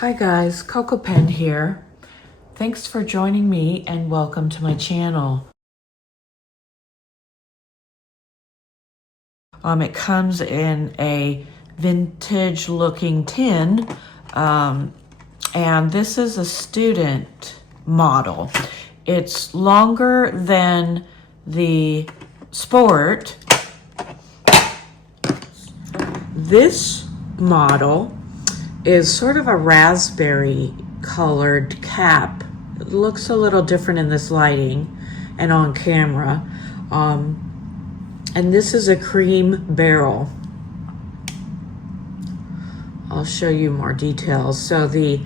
Hi guys, Coco Pen here. Thanks for joining me and welcome to my channel. It comes in a vintage looking tin, and this is a student model. It's longer than the Sport. This model is sort of a raspberry colored cap. It looks a little different in this lighting and on camera. And this is a cream barrel. I'll show you more details. So the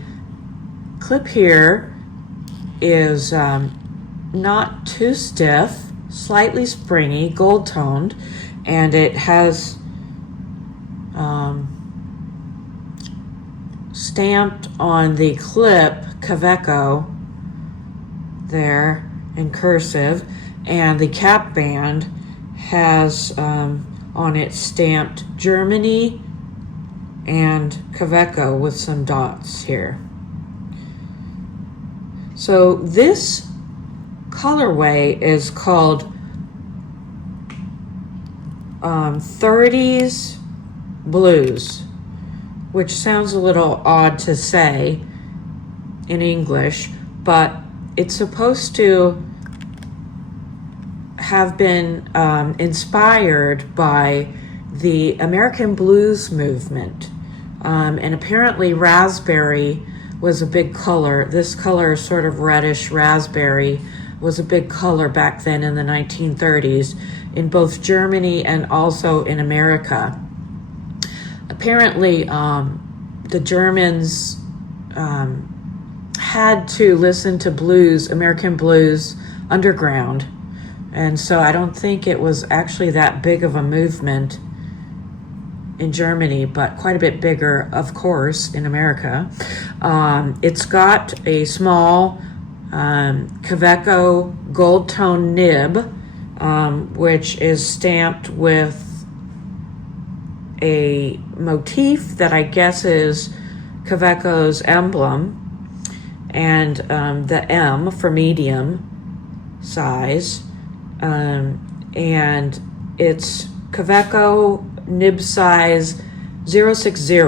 clip here is not too stiff, slightly springy, gold toned, and it has stamped on the clip Kaweco there in cursive, and the cap band has on it stamped Germany and Kaweco with some dots here. So this colorway is called 30's Blues, which sounds a little odd to say in English, but it's supposed to have been inspired by the American blues movement. And apparently raspberry was a big color. This color, sort of reddish raspberry, was a big color back then in the 1930s in both Germany and also in America. Apparently, the Germans had to listen to blues, American blues, underground. And so I don't think it was actually that big of a movement in Germany, but quite a bit bigger, of course, in America. It's got a small Kaweco gold tone nib, which is stamped with a motif that I guess is Kaweco's emblem, and the M for medium size, and it's Kaweco nib size 060.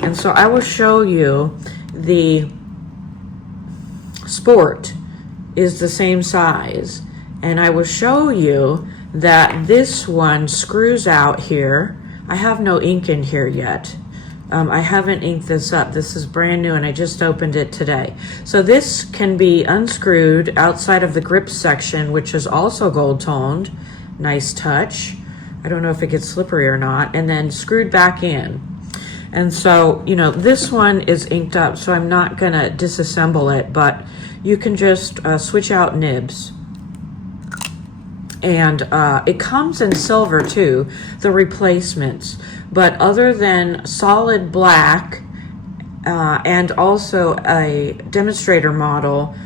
And so I will show you the Sport is the same size, and I will show you that this one screws out here. I have no ink in here yet. I haven't inked this up. This is brand new and I just opened it today. So this can be unscrewed outside of the grip section, which is also gold toned. Nice touch. I don't know if it gets slippery or not. And then screwed back in. And so, you know, this one is inked up, so I'm not gonna disassemble it, but you can just switch out nibs. And it comes in silver too, the replacements. But other than solid black and also a demonstrator model,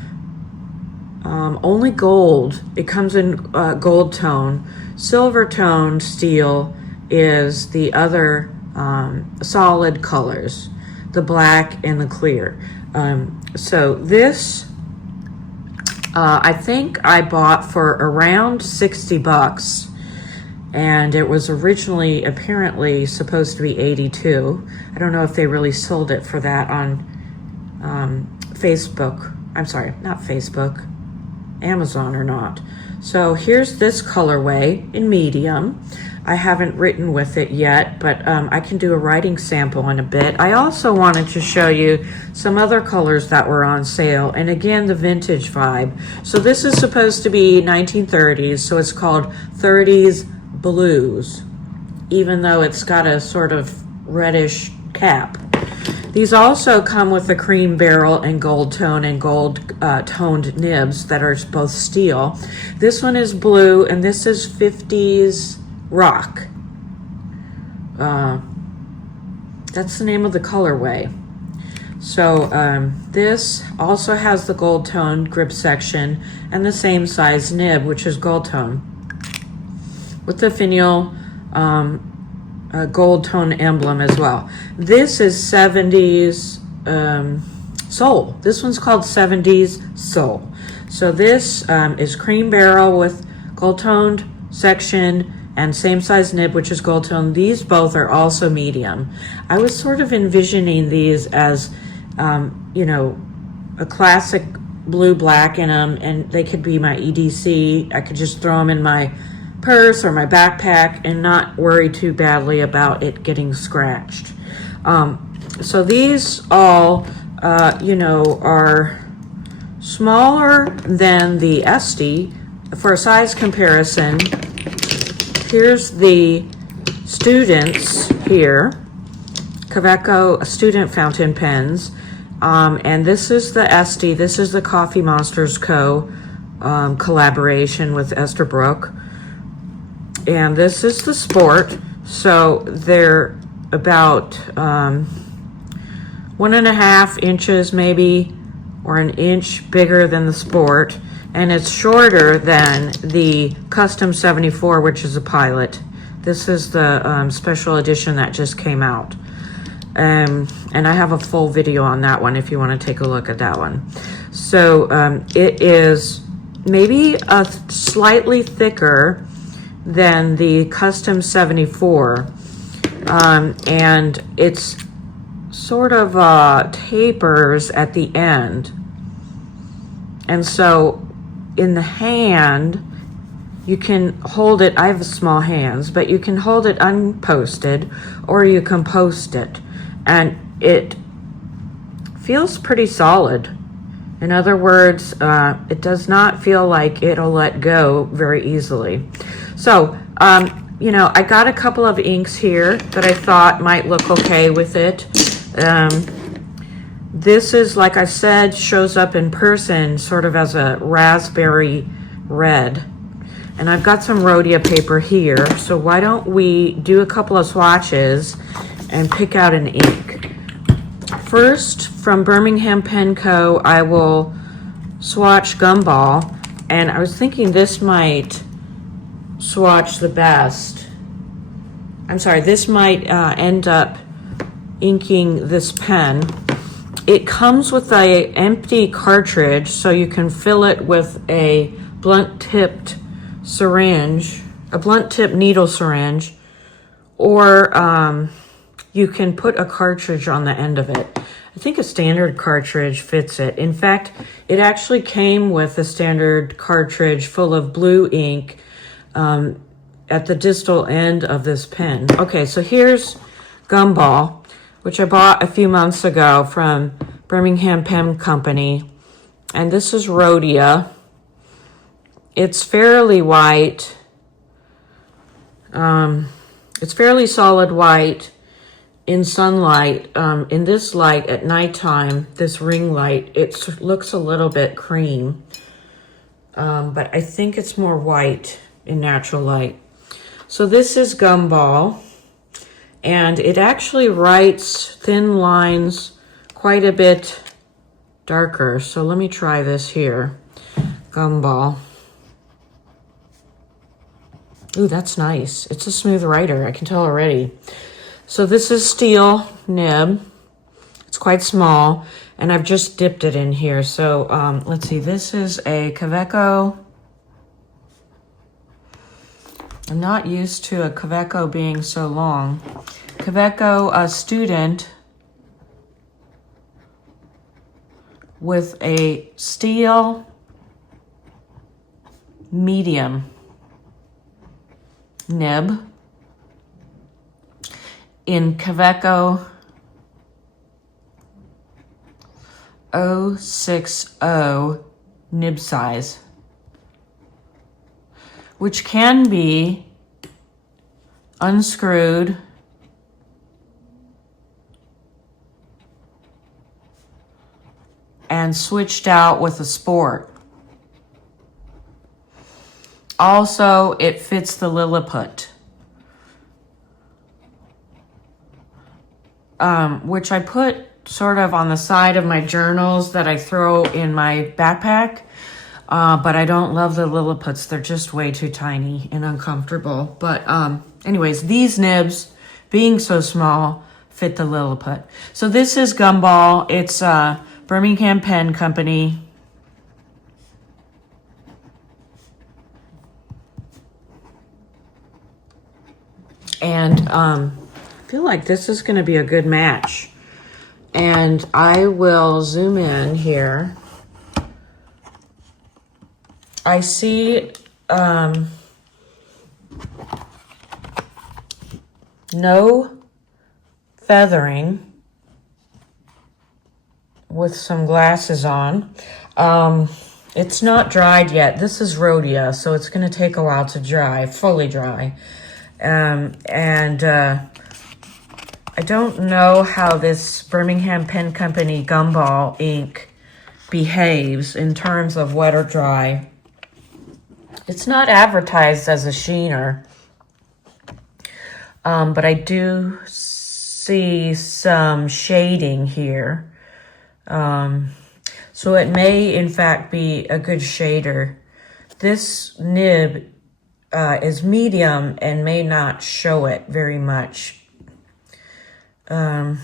only gold. It comes in gold tone. Silver toned steel is the other solid colors, the black and the clear. So this I think I bought for around 60 bucks, and it was originally apparently supposed to be 82. I don't know if they really sold it for that on Facebook. I'm sorry, not Facebook, Amazon or not. So here's this colorway in medium. I haven't written with it yet, but I can do a writing sample in a bit. I also wanted to show you some other colors that were on sale, and again, the vintage vibe. So this is supposed to be 1930s, so it's called 30's Blues, even though it's got a sort of reddish cap. These also come with a cream barrel and gold tone and gold toned nibs that are both steel. This one is blue, and this is 50's Rock. That's the name of the colorway. So this also has the gold toned grip section and the same size nib, which is gold tone, with the finial gold tone emblem as well. This is 70's Soul. This one's called 70's Soul. So this is cream barrel with gold toned section and same size nib, which is gold toned. These both are also medium. I was sort of envisioning these as, you know, a classic blue black in them, and they could be my EDC. I could just throw them in my purse or my backpack and not worry too badly about it getting scratched. So these all, you know, are smaller than the Estie. For a size comparison, here's the students here, Kaweco student fountain pens, and this is the Estie. This is the Coffee Monsters Co. Collaboration with Esterbrook, and this is the Sport. So they're about 1.5 inches maybe, or an inch bigger than the Sport, and it's shorter than the Custom 74, which is a Pilot. This is the special edition that just came out. And I have a full video on that one if you want to take a look at that one. So it is maybe a slightly thicker than the Custom 74. And it's sort of tapers at the end. And so in the hand, you can hold it, I have small hands, but you can hold it unposted or you can post it. And it feels pretty solid. In other words, it does not feel like it'll let go very easily. So, you know, I got a couple of inks here that I thought might look okay with it. This is, like I said, shows up in person sort of as a raspberry red. And I've got some Rhodia paper here, so why don't we do a couple of swatches and pick out an ink. First, from Birmingham Pen Co., I will swatch Gumball, and I was thinking this might swatch the best. I'm sorry, this might end up inking this pen. It comes with a empty cartridge, so you can fill it with a blunt-tipped syringe, a blunt-tipped needle syringe, or you can put a cartridge on the end of it. I think a standard cartridge fits it. In fact, it actually came with a standard cartridge full of blue ink at the distal end of this pen. Okay, so here's Gumball, which I bought a few months ago from Birmingham Pen Company. And this is Rhodia. It's fairly white. It's fairly solid white in sunlight. In this light at nighttime, this ring light, it looks a little bit cream. But I think it's more white in natural light. So this is Gumball. And it actually writes thin lines quite a bit darker. So let me try this here. Gumball. Ooh, that's nice. It's a smooth writer, I can tell already. So this is Steel Nib. It's quite small, and I've just dipped it in here. So let's see, this is a Kaweco. I'm not used to a Kaweco being so long. Kaweco student with a steel medium nib in Kaweco 060 nib size, which can be unscrewed and switched out with a Sport. Also, it fits the Liliput, which I put sort of on the side of my journals that I throw in my backpack. But I don't love the Liliputs. They're just way too tiny and uncomfortable. But anyways, these nibs, being so small, fit the Liliput. So this is Gumball. It's Birmingham Pen Company. And I feel like this is going to be a good match. And I will zoom in here. I see no feathering with some glasses on. It's not dried yet. This is Rhodia, so it's going to take a while to dry, fully dry. I don't know how this Birmingham Pen Company Gumball ink behaves in terms of wet or dry. It's not advertised as a sheener, but I do see some shading here. So it may, in fact, be a good shader. This nib is medium and may not show it very much. I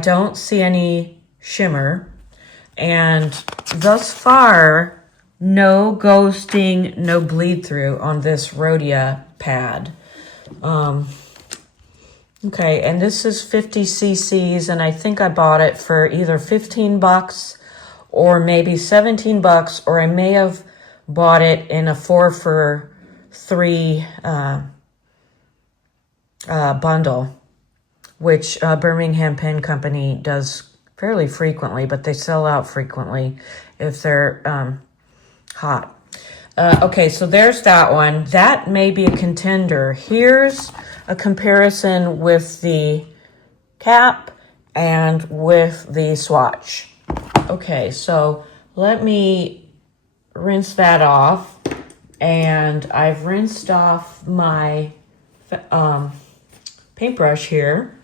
don't see any shimmer, and thus far, no ghosting, no bleed through on this Rhodia pad. Okay, and this is 50 cc's, and I think I bought it for either 15 bucks or maybe 17 bucks, or I may have bought it in a 4 for 3 bundle, which Birmingham Pen Company does fairly frequently, but they sell out frequently if they're hot. Okay, so there's that one. That may be a contender. Here's a comparison with the cap and with the swatch. Okay, so let me rinse that off. And I've rinsed off my paintbrush here.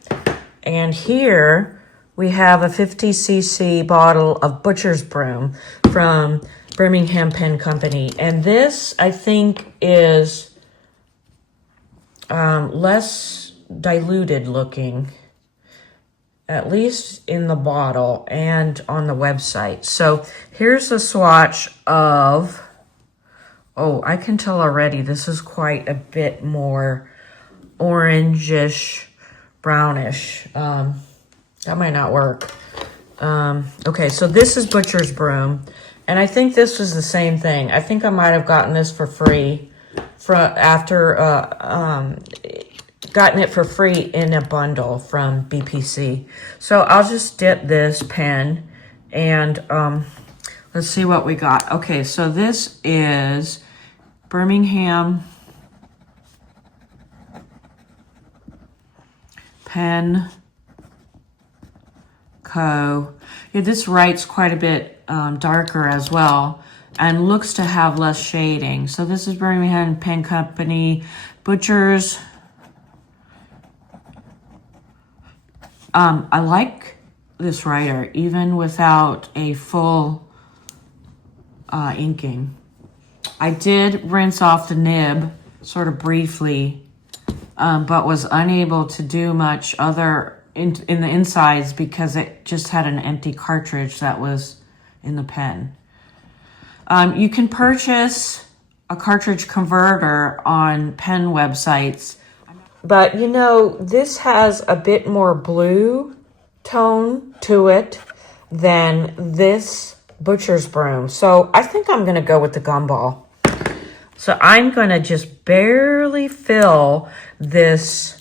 And here we have a 50 cc bottle of Butcher's Broom from Birmingham Pen Company. And this, I think, is less diluted looking, at least in the bottle and on the website. So here's a swatch of, oh, I can tell already this is quite a bit more orangish, brownish. That might not work. Okay, so this is Butcher's Broom, and I think this was the same thing. I think I might have gotten this for free gotten it for free in a bundle from BPC. So I'll just dip this pen and let's see what we got. Okay, so this is Birmingham Pen Co. Yeah, this writes quite a bit darker as well and looks to have less shading. So this is Birmingham Pen Company, Butcher's. I like this writer even without a full inking. I did rinse off the nib sort of briefly, but was unable to do much other in the insides because it just had an empty cartridge that was in the pen. You can purchase a cartridge converter on pen websites, but you know, this has a bit more blue tone to it than this Butcher's Broom. So I think I'm going to go with the Gumball. So I'm going to just barely fill this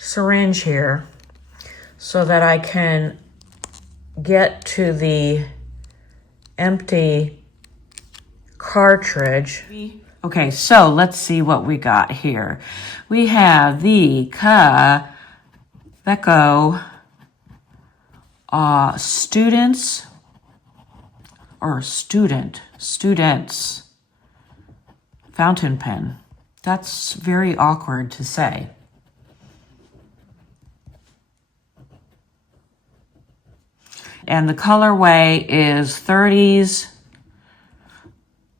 syringe here so that I can get to the empty cartridge. Okay, so let's see what we got here. We have the Kaweco students fountain pen. That's very awkward to say. And the colorway is 30's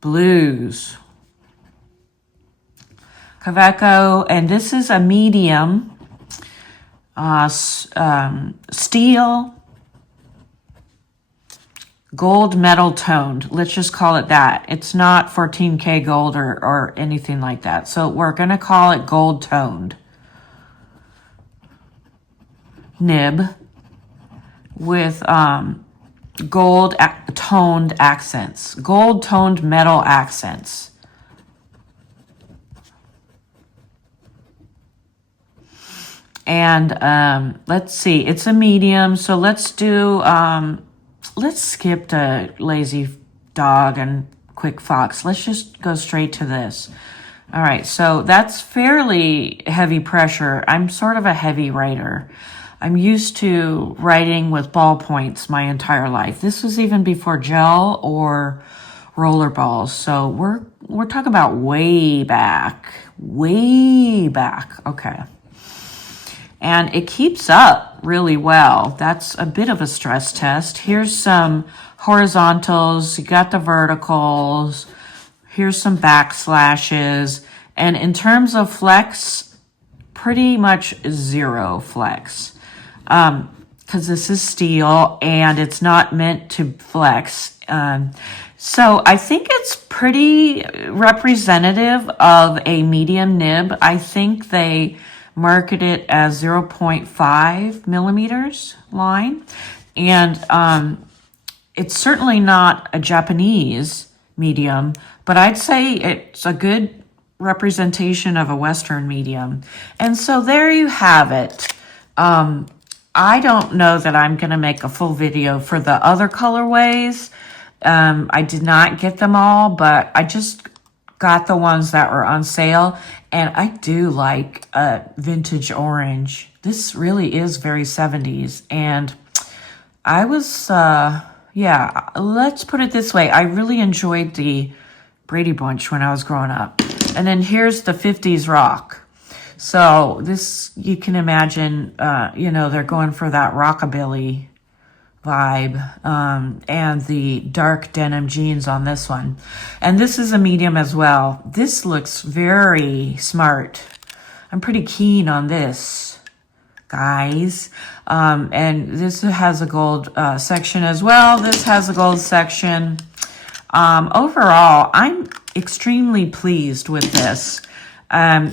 Blues. Kaweco, and this is a medium steel gold metal toned. Let's just call it that. It's not 14K gold or anything like that. So we're going to call it gold toned nib with gold toned accents, gold toned metal accents. And let's see, it's a medium, so let's do let's skip the lazy dog and quick fox. Let's just go straight to this. All right, so that's fairly heavy pressure. I'm sort of a heavy writer. I'm used to writing with ballpoints my entire life. This was even before gel or roller balls. So we're talking about way back. Okay. And it keeps up really well. That's a bit of a stress test. Here's some horizontals. You got the verticals. Here's some backslashes. And in terms of flex, pretty much zero flex. Because this is steel and it's not meant to flex. So I think it's pretty representative of a medium nib. I think they market it as 0.5 millimeters line. And it's certainly not a Japanese medium, but I'd say it's a good representation of a Western medium. And so there you have it. I don't know that I'm going to make a full video for the other colorways. I did not get them all, but I just got the ones that were on sale. And I do like vintage orange. This really is very 70s. And I was, yeah, let's put it this way. I really enjoyed the Brady Bunch when I was growing up. And then here's the 50s rock. So this, you can imagine, you know, they're going for that rockabilly vibe, and the dark denim jeans on this one. And this is a medium as well. This looks very smart. I'm pretty keen on this, guys. And this has a gold section as well. This has a gold section. Overall, I'm extremely pleased with this.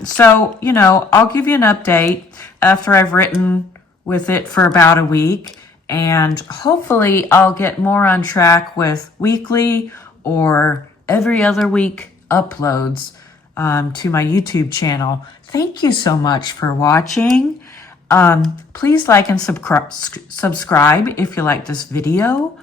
So, you know, I'll give you an update after I've written with it for about a week, and hopefully I'll get more on track with weekly or every other week uploads to my YouTube channel. Thank you so much for watching. Please like and subscribe if you like this video.